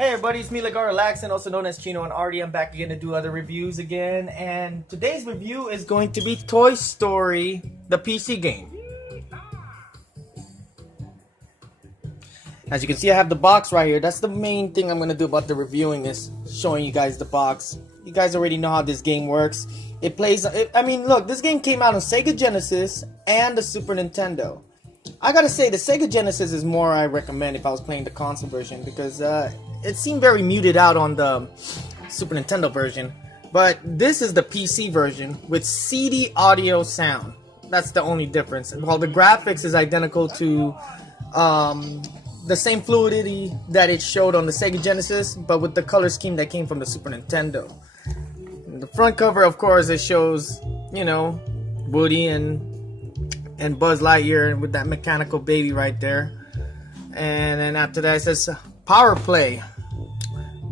Hey everybody, it's me Relaxin, also known as Chino and Artie. I'm back again to do other reviews again, and today's review is going to be Toy Story, the PC game. As you can see, I have the box right here. That's the main thing I'm going to do about the reviewing, is showing you guys the box. You guys already know how this game works. It plays, I mean, look, this game came out on Sega Genesis and the Super Nintendo. I gotta say, the Sega Genesis is more I recommend if I was playing the console version, because it seemed very muted out on the Super Nintendo version. But this is the PC version with CD audio sound. That's the only difference. While the graphics is identical to the same fluidity that it showed on the Sega Genesis, but with the color scheme that came from the Super Nintendo. And the front cover, of course, it shows, you know, Woody and Buzz Lightyear with that mechanical baby right there. And then after that it says Power Play,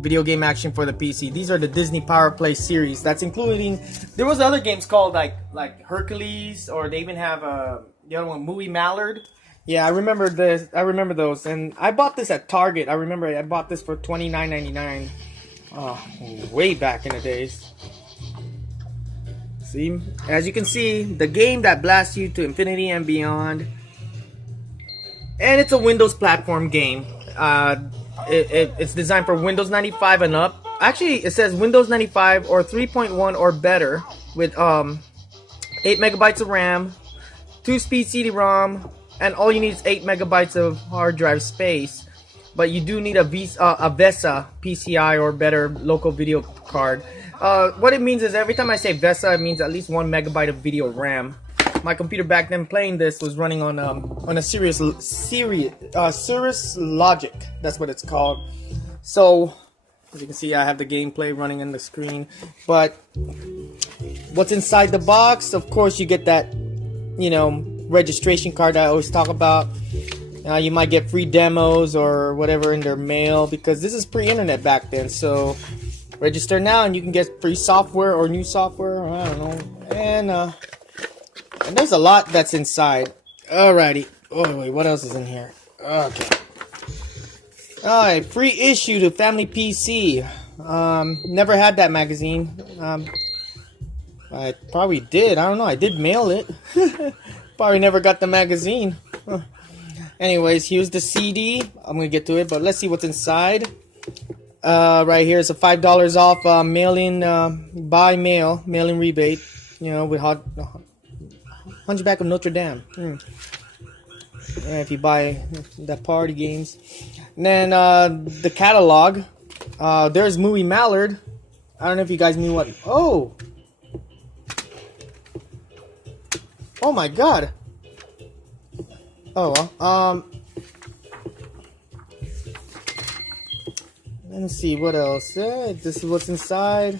video game action for the PC. These are the Disney Power Play series. That's including, there was other games called like Hercules, or they even have the other one, Movie Mallard. Yeah, I remember this. I remember those, and I bought this at Target. I remember I bought this for $29.99 way back in the days. See, as you can see, the game that blasts you to infinity and beyond, and it's a Windows platform game. It's designed for Windows 95 and up. Actually, it says Windows 95 or 3.1 or better, with 8 megabytes of RAM, 2-speed CD-ROM, and all you need is 8 megabytes of hard drive space. But you do need a VESA PCI or better local video card. What it means is, every time I say VESA, it means at least 1 megabyte of video RAM. My computer back then playing this was running on a Cirrus Logic. That's what it's called. So as you can see, I have the gameplay running on the screen. But what's inside the box? Of course, you get that, you know, registration card that I always talk about. You might get free demos or whatever in their mail, because this is pre-internet back then. So register now and you can get free software or new software, or I don't know. And there's a lot that's inside. Alrighty. Oh wait, what else is in here? Okay. Alright, free issue to Family PC. Never had that magazine. I probably did. I don't know. I did mail it. Probably never got the magazine. Anyways, here's the CD. I'm gonna get to it, but let's see what's inside. Right here is a $5 off mail-in by mail-in rebate. You know, with Hunchback of Notre Dame. Yeah, if you buy the party games. And then the catalog. There's Movie Mallard. I don't know if you guys knew what. Oh my God. Oh well. Let me see what else. This is what's inside.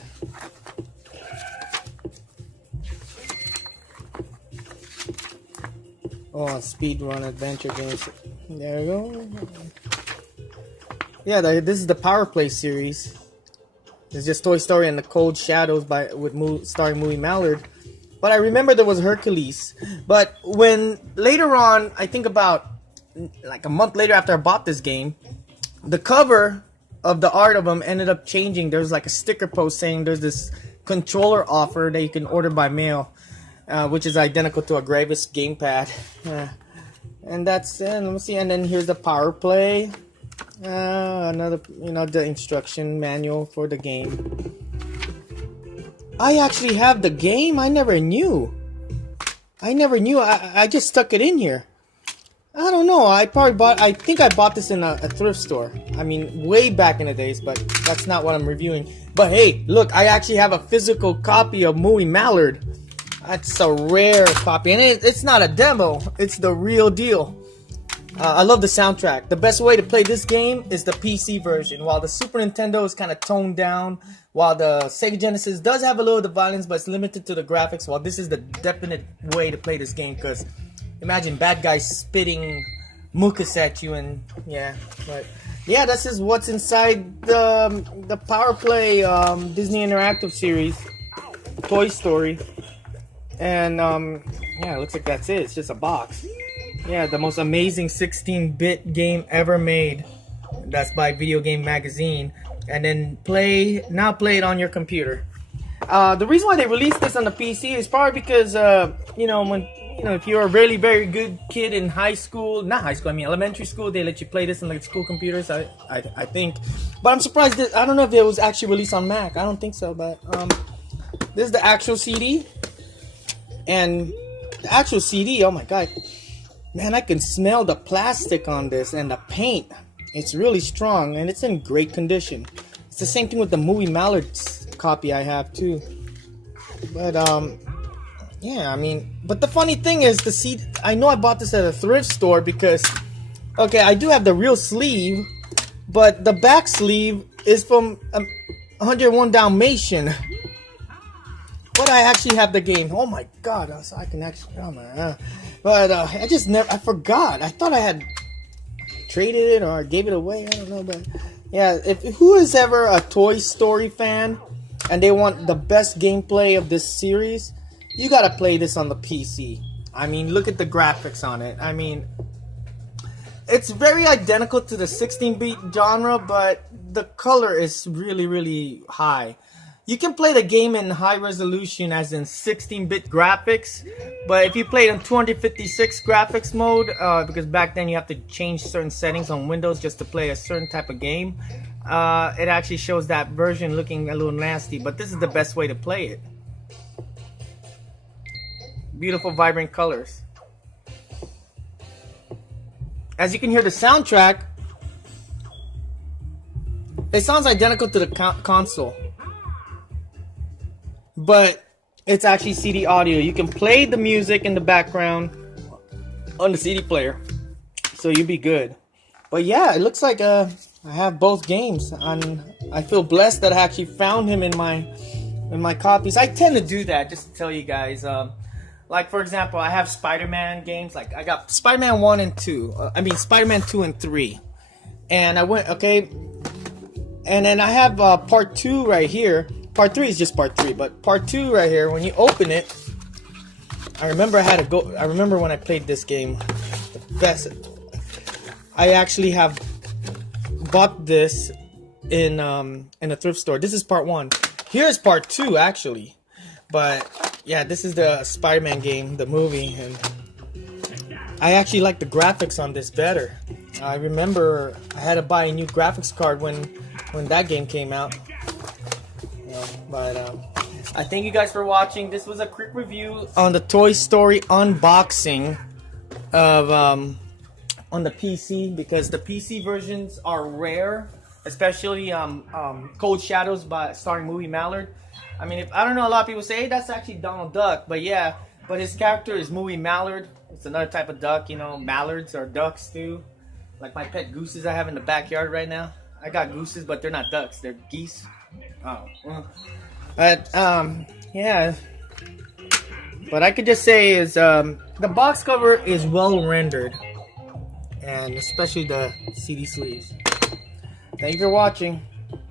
Oh, speedrun adventure games. There we go. Yeah, this is the Power Play series. It's just Toy Story and the Cold Shadows starring Movie Mallard. But I remember there was Hercules. But when later on, I think about like a month later after I bought this game, the cover of the art of them ended up changing. There was like a sticker post saying there's this controller offer that you can order by mail, which is identical to a Gravis gamepad. And that's it. Let me see. And then here's the Power Play. Another, you know, the instruction manual for the game. I actually have the game. I never knew. I just stuck it in here. I don't know. I think I bought this in a thrift store. I mean, way back in the days, but that's not what I'm reviewing. But hey, look, I actually have a physical copy of Movie Mallard. That's a rare copy, and it's not a demo. It's the real deal. I love the soundtrack. The best way to play this game is the PC version. While the Super Nintendo is kind of toned down, while the Sega Genesis does have a little of the violence, but it's limited to the graphics. While this is the definite way to play this game, because imagine bad guys spitting mucus at you, and yeah. But yeah, this is what's inside the Power Play Disney Interactive series, Toy Story. And yeah, it looks like that's it. It's just a box. Yeah, the most amazing 16-bit game ever made. That's by Video Game Magazine. And then play it on your computer. The reason why they released this on the PC is probably because if you're a really very good kid in elementary school, they let you play this on like school computers. I think, but I'm surprised that I don't know if it was actually released on Mac. I don't think so, but this is the actual CD, and the actual CD. Oh my god, man! I can smell the plastic on this and the paint. It's really strong and it's in great condition. It's the same thing with the movie Mallard's copy I have too. But yeah, I mean, but the funny thing is the CD. I know I bought this at a thrift store because, okay, I do have the real sleeve, but the back sleeve is from 101 Dalmatian. But I actually have the game. Oh my god, so I can actually. Oh my, but I forgot. I thought I had traded it or gave it away. I don't know, but yeah, who is ever a Toy Story fan and they want the best gameplay of this series, you gotta play this on the PC. I mean, look at the graphics on it. I mean, it's very identical to the 16-bit genre, but the color is really, really high. You can play the game in high resolution, as in 16-bit graphics, but if you play it in 256 graphics mode, because back then you have to change certain settings on Windows just to play a certain type of game, it actually shows that version looking a little nasty, but this is the best way to play it. Beautiful, vibrant colors. As you can hear the soundtrack, it sounds identical to the console. But it's actually CD audio. You can play the music in the background on the CD player, so you'll be good. But yeah, it looks like I have both games, and I feel blessed that I actually found him in my copies. I tend to do that, just to tell you guys. Like for example, I have Spider-Man games. Like I got Spider-Man 1 and 2. Spider-Man 2 and 3. And I went and then I have part 2 right here. Part 3 is just part 3, but part 2 right here, when you open it, I remember when I played this game, the best. I actually have bought this in a thrift store. This is part 1. Here's part 2 actually. But yeah, this is the Spider-Man game, the movie, and I actually like the graphics on this better. I remember I had to buy a new graphics card when that game came out. But I thank you guys for watching. This was a quick review on the Toy Story unboxing of on the PC, because the PC versions are rare, especially Cold Shadows starring Movie Mallard. I mean, I don't know, a lot of people say, hey, that's actually Donald Duck, but yeah, but his character is Movie Mallard. It's another type of duck, mallards are ducks too. Like my pet gooses I have in the backyard right now. I got gooses, but they're not ducks, they're geese. Oh, well. But yeah, what I could just say is the box cover is well rendered, and especially the CD sleeves. Thank you for watching.